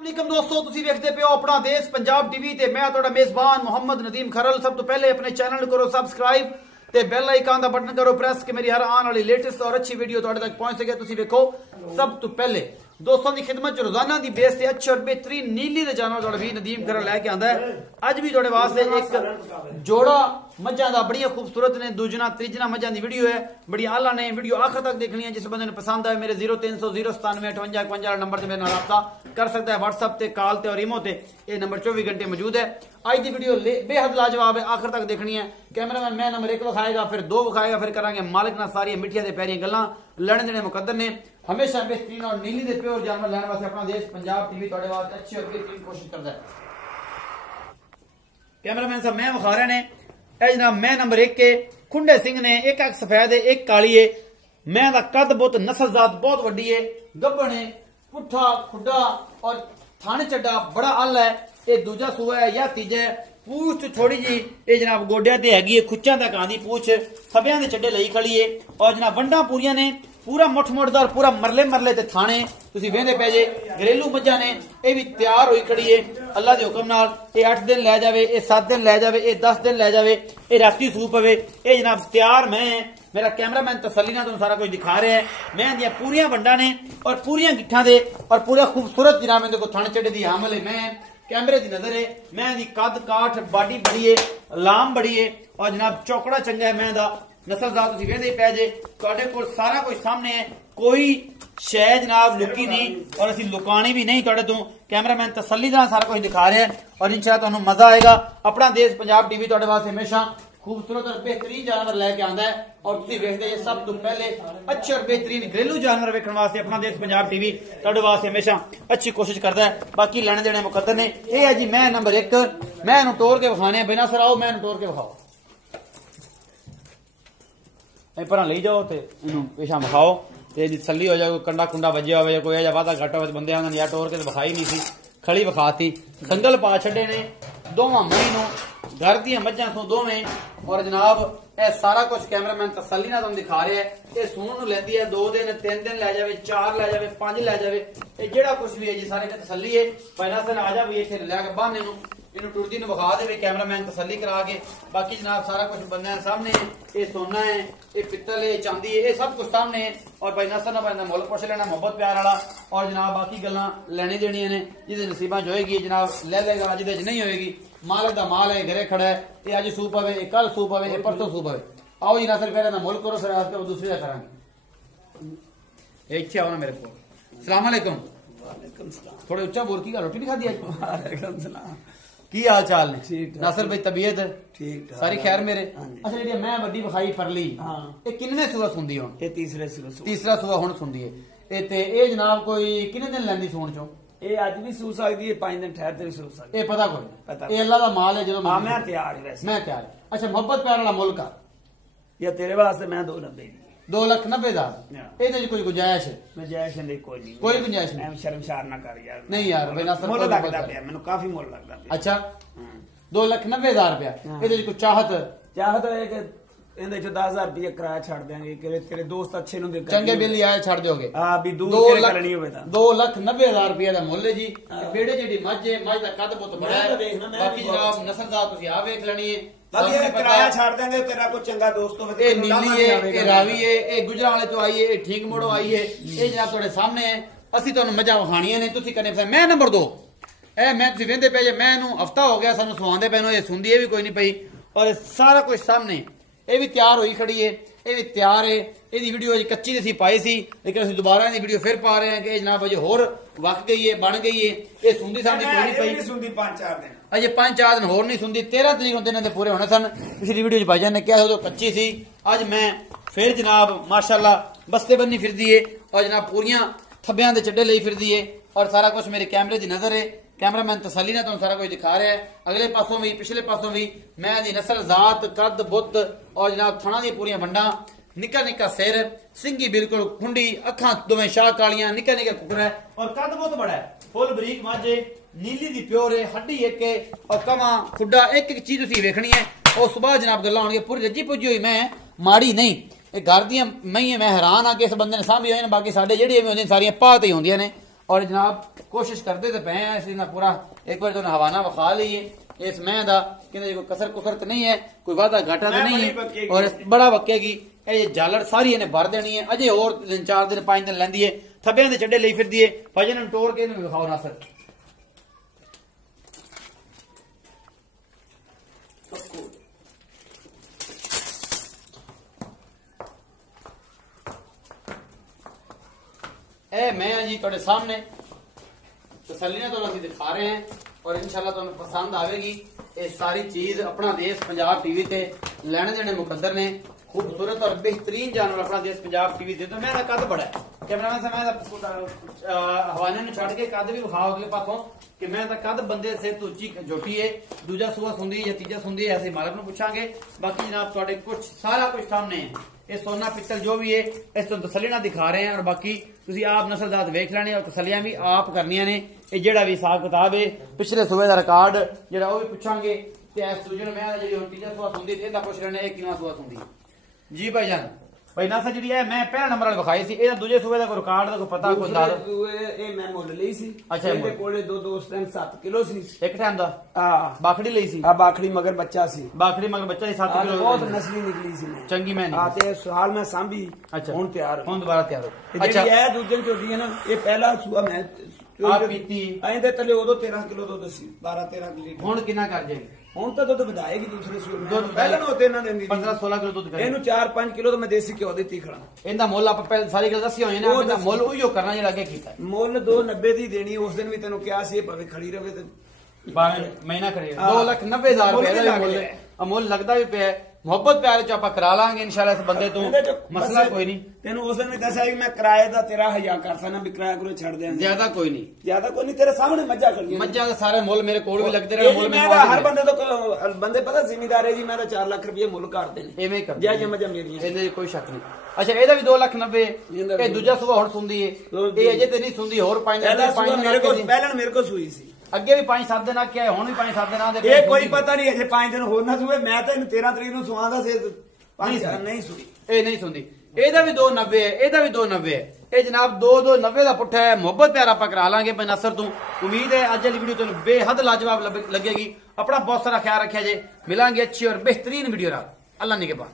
वालेकुम दोस्तों, तुसी वेखदे पे हो अपना देश पंजाब टीवी ते मैं तुहाडा मेजबान मोहम्मद नदीम खरल। सब तो पहले अपने चैनल करो सब्सक्राइब ते बेल आइकन दा बटन करो प्रेस कि मेरी हर आने वाली लेटेस्ट और अच्छी वीडियो तुहाडे तक पहुंच सके। तुसी वेखो सब तो पहले दोस्तों की खिदमत च रोजाना की बेस से अच्छे और बेहतरीन नीली दे जानवर तुहाडा भी नदीम खरल लैके आंदा है। अज भी तुहाडे वास्ते एक जोड़ा मज्जां दा बड़िया खूबसूरत ने दूजना तीजना मज्जां दी वीडियो है, बड़ी आला ने। वीडियो आखिर तक देखनी है। जिस बंदे ने पसंद आए मेरे 0300 097 58 51 नंबर से मेरे नाल राब्ता कर सकता है। व्हाट्सएप ते कॉल ते और ईमो ते ये नंबर 24 घंटे मौजूद है। आज की वीडियो बेहद लाजवाब है, आखिर तक देखनी है। कैमरामैन मैं नंबर 1 विखाएगा, फिर 2 विखाएगा, फिर करांगे मालिक ना सारी मिठिया दे प्यारियां गल्लां। लड़न देने मुकद्दर ने हमेशा बेहतरीन और नीली दे प्योर जानवर लैण वास्ते अपना देश पंजाब टीवी तुहाडे वास्ते अच्छी और बेहतरीन कोशिश करदा है। कैमरामैन साहब मैं विखा रहे ने ए जनाब मैं नंबर 1 के खुंडे सिंह ने, एक अख सफेद है एक काली है। मैं दा कद बहुत नस्लजात बहुत वड्डी है, गब्बन है, पुट्ठा खुड्डा और थाने चड्डा बड़ा अल है। ये दूजा सूआ है या तीजा है। पूछ थोड़ी जी ये जनाब गोडिया ते हैगी है, खुच्चा तक आंदी पूछ, थबियां दे चड्डे लई खड़ी है और जनाब वंडा पूरियां ने, पूरा मुठ मुठदार पूरा मरले मरले ते थाने तुसी वेंदे पे जे। घरेलू मज्जां ने, ये भी तैयार होई खड़ी है अल्लाह दे हुक्म नाल। ये 8 दिन लै जावे, ये 7 दिन लै जावे, ये 10 दिन लै जावे, ये राती सूप पवे। ये जनाब तैयार मैं मेरा कैमरामैन तसल्ली नाल तुहानू सारा कुछ दिखा रहा है। मैं दियां पूरियां वंडा ने और पूरियां गिट्ठां दे और पूरा खूबसूरत जनाब इहदे को थाने चढ़े दी हामल है। मैं कैमरे की नजर है। मैं दी कद काठ बाडी बड़ी है, लाम बड़ी है और जनाब चौकड़ा चंगा है। मैं दा नस्लजात तुसीं वेंदे पै जे, तुहाडे कोल सारा कुछ सामने है, कोई शै जनाब लुकी नहीं और असीं लुकानी भी नहीं। तुहाडे तो कैमरामैन तसल्ली नाल सारा कुछ दिखा रहे हैं और इंशाअल्लाह तुहानू मजा आएगा। अपना देश पंजाब टीवी तुहाडे वास्ते हमेशा खूबसूरत और बेहतरीन जानवर लैके आंदा है और तुसीं वेखदे जे सब तो पहले अच्छे और बेहतरीन घरेलू जानवर वेखण वास्ते अपना देश पंजाब टीवी तुहाडे वास्ते हमेशा अच्छी कोशिश करता है। बाकी लेने देने मुकद्दर ने। ये है जी मैं नंबर 1। मैं इहनू तोड़ के विखाने बिना सर आओ, मैं इहनू तोड़ के विखाओ, पर ले जाओ तो इनू पेशा विखाओ तो तसली हो जाए। कोई कंडा कुंडा वजया हो, कोई या वादा घट हो, बंदे आंदे यार टोर के तो विखाई नहीं सी, खड़ी विखाती। संगल पा छड़े ने दोवां मई नू, घर दियां मज्जां सो दोवें और जनाब ये सारा कुछ कैमरामैन तसल्ली नाल तुहानू दिखा रहा है। ये सूण नू लैंदी है 2 दिन 3 दिन लै जावे, 4 लै जावे, 5 लै जावे, ये जेड़ा कुछ भी है जी सारे का तसल्ली है। पहला सर आ जा भी इत्थे लैके बाहने नू इनू टुरदी नू विखा दे कैमरामैन तसल्ली करा के। बाकी जनाब सारा कुछ बंदे सामने है। ये सोना है, ये पित्तल है, चांदी है, ये सब कुछ सामने है और भाई नसर ना भाई मुल पुछ लेना मोहब्बत प्यार वाला। और जनाब बाकी गल्लां लैनी देनियां ने, जिहदे नसीबां च होएगी जनाब ले लेगा, जिहदे च नहीं होएगी मालिक दा माल है, घरे खड़ा है। ये अज सूप पवे, ये कल सूप पवे, ये परसों सूप पवे। आओ जी नसर पहले मुल करो, फिर आज दूसरी का करांगे। इत्थे आओ ना मेरे को। सलाम अलैकुम। थोड़े उच्चा बोल की रोटी नहीं खाधी आज? की हाल चाल ने? नासिर भाई तबीयत ठीक सारी खैर मेरे? अच्छा जी मैं वड्डी विखाई परली ये किन्ने सूआ सुंदी हुण? ये तीसरा सूआ हुण सुंदी है। ये जनाब कोई किन्ने दिन लैंदी सूण चो? ये अज भी सू सकती है, 5 दिन ठहरते भी सू सकती है। ये पता कोई नहीं, ये अल्लाह दा माल है। जो मैं तैयार है, वैसे मैं तैयार है। अच्छा मोहब्बत प्यार वाला मुल्क या तेरे वास्ते मैं 290 2,90,000 ये कोई गुंजाइश है? गुंजाइश नहीं, कोई गुंजाइश नहीं। शर्मशार ना कर यार। नहीं यार मुल लगता पे मैंने काफी मुल लगता पे। अच्छा 2,90,000 रुपया ये कोई चाहत है कि इहदे च 10,000 रुपया किराया छड़ देंगे कि तेरे दोस्त अच्छे नु दे चंगे बिल आए छड़ दोगे। हां भी दूर करनी होवे ता 2,90,000 रुपया दा मुੱਲ है जी। बेड़े जेडी मੱਝ है, मੱਝ दा कद बहुत बड़ा है। बाकी जनाब नस्लजात तुसी आ वेख लेनी है। बाकी ये किराया छड़ देंगे, तेरा कोई चंगा दोस्त होवे। ये नीली है, ये रावी है, ये गुजरा वाले तो आई है, ये ठीक मोड़ो आई है। ये जनाब तुहाडे सामने है। ਅਸੀਂ ਤੁਹਾਨੂੰ ਮੱਝਾਂ ਵਖਾਣੀਆਂ ਨੇ, ਤੁਸੀਂ ਕਰਨੇ ਪਸੰਦ। ਮੈਂ ਨੰਬਰ 2 ਇਹ ਮੈਂ ਤੁਸੀਂ ਵੇਂਦੇ ਪਏ ਜੇ, ਮੈਂ ਇਹਨੂੰ ਹਫਤਾ ਹੋ ਗਿਆ ਸਾਨੂੰ ਸਵਾਉਂਦੇ ਪਏ ਨੂੰ, ਇਹ ਸੁੰਦੀ ਇਹ ਵੀ ਕੋਈ ਨਹੀਂ ਪਈ और सारा कुछ सामने। ये भी तैयार होई खड़ी है, ये भी तैयार है। ये वीडियो अज कच्ची असीं पाई सी, लेकिन असीं दोबारा ये वीडियो फिर पा रहे हैं कि जनाब अजे होर वक गई है, बन गई है। ये सुंदी सामने कोई नहीं पई, सुंदी 5-4 दिन अजे 5-4 दिन होर नहीं सुंदी। 13 तरीक होंदे ने पूरे होने सन। पिछली वीडियो भाईजान ने कहा उदों कच्ची सी। अज मैं फिर जनाब माशाअल्लाह बस्ते बन्नी फिरदी है और जनाब पूरियां थब्बियां दे चड्डे लई फिरदी है और सारा कुछ मेरे कैमरे की नजर है। कैमरामैन तसल्ली ने तुहानू सारा कुछ दिखा रहा है। अगले पासों भी पिछले पासों भी मैं दी नस्ल जात कद बुत और जनाब थणा दी पूरियां वंडा, निक्का निक्का सिर, सिंगी बिल्कुल खुंडी, अखां दोवें शाह कालियां, निक्का निक्का कुकड़ा है और कद बहुत बड़ा है। फुल बरीक मੱਝ है, नीली दी प्योर है, हड्डी एक है और कमा खुड्डा एक एक चीज तुसीं वेखनी है। और सुबह जनाब गल्लां होणगियां पूरी रजी पुजी हुई, मैं माड़ी नहीं। ये घर दियां मई मैं हैरान हाँ कि इस बंदे ने सामभी होए ने। बाकी साडे जेहड़े भी होंदे सारियां पात ही होंदियां ने और जनाब कोशिश करते तो पे हैं इसी ना पूरा एक बार तो हवाना विखा लीए इस मैं दा कोई कसर कुसर तो नहीं है, कोई वादा घाटा तो नहीं है और बड़ा बकेगी। ये जालड़ सारी इन्हें भर देनी है, अजे और 4 दिन 5 दिन लेंदी है, थब्बे दे चड्डे ਲਈ फिरदी है। भजन टोर के इन्हें विखाओ नासर ए मैं जी ਤੁਹਾਡੇ सामने तसल्ली ने तो दिखा रहे हैं और इंशाल्लाह तुम्हें पसंद आएगी। ये सारी चीज अपना देश पंजाब टीवी ते लेने देने मुकद्दर ने, खूबसूरत और बेहतरीन जानवर अपना देश पंजाब टीवी दे। तो मैं कद बड़ा है कैमरामैन समय हवाने ने छड़ के कद भी विखाओ अगले पासों कि मैं कद बंदे से तो उच्ची झोटी है, दूजा सूआ सुंदी या तीजा सुंदी है, ऐसे मालक ने पूछांगे। बाकी जनाब थोड़े कुछ सारा कुछ सामने है, ये सोना पित्तल जो भी है इस तो तसली ना दिखा रहे हैं और बाकी तुसी आप नस्लजात वेख लेने और तसलियां भी आप करनियां ने। ये जेड़ा भी हिसाब किताब है पिछले सूबे का रिकॉर्ड जेड़ा वो भी पूछांगे ते इस दूजे ने मैं जेड़ी तीजा सूआ सुंदी ते दा पुछ लेने कितना सूआ सुंदी। जी भाईजान भाई नासा जी है मैं पहला नंबर विखाई सी, ए दूजे सूबे का कोई रिकॉर्ड का कोई पता कोई अंदाजा ये मैं मुੱਲ ਲਈ ਸੀ। अच्छा ਇਹਦੇ ਕੋਲੇ ਦੋ ਦੋਸਤਾਂ 7 ਕਿਲੋ ਸੀ एक टाइम ਦਾ ਆ बाखड़ी ਲਈ ਸੀ। ਆ ਬਾਖੜੀ ਮਗਰ ਬੱਚਾ ਸੀ, बाखड़ी मगर बच्चा ही 7 किलो ਬਹੁਤ ਨਸਲੀ ਨਿਕਲੀ ਸੀ ਮੈਂ चंगी मैं ਆ ਤੇ ਸਾਲ ਮੈਂ ਸਾਂਭੀ। अच्छा ਹੁਣ ਤਿਆਰ ਹੁਣ ਦੁਬਾਰਾ ਤਿਆਰ ਹੋ। ਅੱਛਾ ਇਹ ਦੂਜੇ ਝੋਟੀ ਹੈ ਨਾ, ਇਹ ਪਹਿਲਾ ਸੂਆ ਮੈਂ ਆਪ ਪੀਤੀ ਐਂਦੇ ਥੱਲੇ ਉਦੋਂ 13 ਕਿਲੋ ਦੁੱਧ ਸੀ, 12-13 ਲੀਟਰ। ਹੁਣ ਕਿੰਨਾ ਕਰ ਜਾਏਗੀ? ਹੁਣ ਤਾਂ ਦੁੱਧ ਵਧਾਏਗੀ ਦੂਸਰੇ ਸੂਏ ਦੁੱਧ ਮੈਂ ਪਹਿਲਾਂ ਨੂੰ ਤੇ ਇਹਨਾਂ ਦਿੰਦੀ 15-16 ਕਿਲੋ ਦੁੱਧ ਕਰੇ। ਇਹਨੂੰ 4-5 ਕਿਲੋ ਤਾਂ ਮੈਂ ਦੇਸੀ ਘਿਓ ਦਿੱਤੀ ਖੜਾ। ਇਹਦਾ ਮੁੱਲ ਆਪਾਂ ਪਹਿਲਾਂ ਸਾਰੀ ਗੱਲ ਦੱਸੀ ਹੋਈ ਨਾ, ਇਹਦਾ ਮੁੱਲ ਉਹੀ ਕਰਨਾ ਜਿਹੜਾ ਅੱਗੇ ਕੀਤਾ। ਮੁੱਲ 290 ਦੀ ਦੇਣੀ, ਉਸ ਦਿਨ ਵੀ ਤੈਨੂੰ ਕਿਹਾ ਸੀ ਇਹ ਭਾਵੇਂ ਖੜੀ ਰਵੇ ਤੇ ਬਾਵੇਂ ਮਹੀਨਾ ਕਰੇ 2,90,000 ਰੁਪਏ ਦਾ ਮੁੱਲ ਹੈ। ਮੁੱਲ ਲੱਗਦਾ ਵੀ ਪਿਆ, ਮੁਹੱਬਤ ਪਿਆਰ ਚ ਆਪਾਂ ਕਰਾ ਲਾਂਗੇ ਇਨਸ਼ਾਅੱਲਾ ਇਸ ਬੰਦੇ ਤੋਂ, ਮਸਲਾ ਕੋਈ ਨਹੀਂ। ਤੈਨੂੰ ਉਸ ਦਿਨ ਵੀ ਦੱਸਿਆ ਕਿ ਮੈਂ ਕਿਰਾਏ ਦਾ ਤੇਰਾ 1000 ਕਰ ਸਕਦਾ ਵੀ ਕਿਰਾਇਆ ਕੋਲ ਛੱਡ ਦਿਆਂਗੇ, ਜ਼ਿਆਦਾ ਕੋਈ ਨਹੀਂ, ਜ਼ਿਆਦਾ ਕੋਈ ਨਹੀਂ। ਤੇਰੇ ਸਾਹਮਣੇ ਮੱਝਾਂ ਖੜੀਆਂ, ਮੱਝਾਂ ਦੇ ਸਾਰੇ ਮੁੱਲ ਮੇਰੇ ਕੋਲ ਵੀ ਲੱਗਦੇ ਰਹੇ। ਮੁੱਲ ਮੈਂ ਹਰ ਬੰਦੇ ਤੋਂ ਬੰਦੇ ਪਤਾ ਜ਼ਿਮੀਦਾਰ ਹੈ ਜੀ, ਮੈਂ ਤਾਂ 4 ਲੱਖ ਰੁਪਏ ਮੁੱਲ ਕਰਦੇ ਨੇ, ਐਵੇਂ ਕਰਦੇ ਜਾਂ ਮੱਝਾਂ ਮੇਰੀਆਂ, ਇਹਦੇ ਕੋਈ ਸ਼ੱਕ ਨਹੀਂ। ਅੱਛਾ ਇਹਦਾ ਵੀ 2,90,000, ਇਹ ਦੂਜਾ ਸੁਬਾ ਹੁਣ ਸੁੰਦੀ ਹੈ, ਇਹ ਅਜੇ ਤੇ ਨਹੀਂ ਸੁੰਦੀ, ਹੋਰ 5 ਮੇਰੇ ਕੋਲ ਪਹਿਲਾਂ ਮੇਰੇ ਕੋਲ ਸੂਈ ਸੀ, ਅੱਗੇ ਵੀ 5-7 ਦਿਨ ਆ ਕੇ ਹੁਣ ਵੀ 5-7 ਦਿਨਾਂ ਦੇ। ਇਹ ਕੋਈ ਪਤਾ ਨਹੀਂ ਅਜੇ 5 ਦਿਨ ਹੋਰ ਨਾ ਸੂਏ, ਮੈਂ ਤਾਂ ਇਹਨੂੰ 13 ਤਰੀਕ ਨੂੰ ਸੁਆਂਦਾ ਸੀ, ਨਹੀਂ ਸੂਈ, ਇਹ ਨਹੀਂ ਸੁਣਦੀ। ਇਹਦਾ ਵੀ 2,90 ਹੈ, ਇਹਦਾ ਵੀ 2,90 ਹੈ। ਇਹ ਜਨਾਬ 2,90 ਦਾ ਪੁੱਠਾ ਹੈ। ਮੁਹੱਬਤ ਪਿਆਰ ਆਪਾਂ ਕਰਾ ਲਾਂਗੇ ਭਾਈ ਨਾਸਰ ਤੋਂ। ਉਮੀਦ ਹੈ ਅੱਜ ਵਾਲੀ ਵੀਡੀਓ ਤੁਹਾਨੂੰ ਬੇਹੱਦ ਲਾਜਵਾਬ ਲੱਗੇਗੀ। अपना बहुत सारा ख्याल रखा जे, मिलांगे अच्छी और बेहतरीन वीडियो। अल्लाह निगहबान।